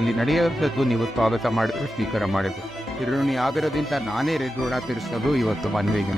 ಸ್ಥಳದಲ್ಲಿ ನಡೆಯುವಂಥದ್ದು ನೀವು ಸ್ವಾಗತ ಮಾಡಿದ್ರು ಸ್ವೀಕಾರ ಮಾಡಿದ್ರು. ಋಣಿ ಆಗಿರೋದ್ರಿಂದ ನಾನೇ ಋಣ ತೀರಿಸೋದು ಇವತ್ತು ಮನವಿಗೆ.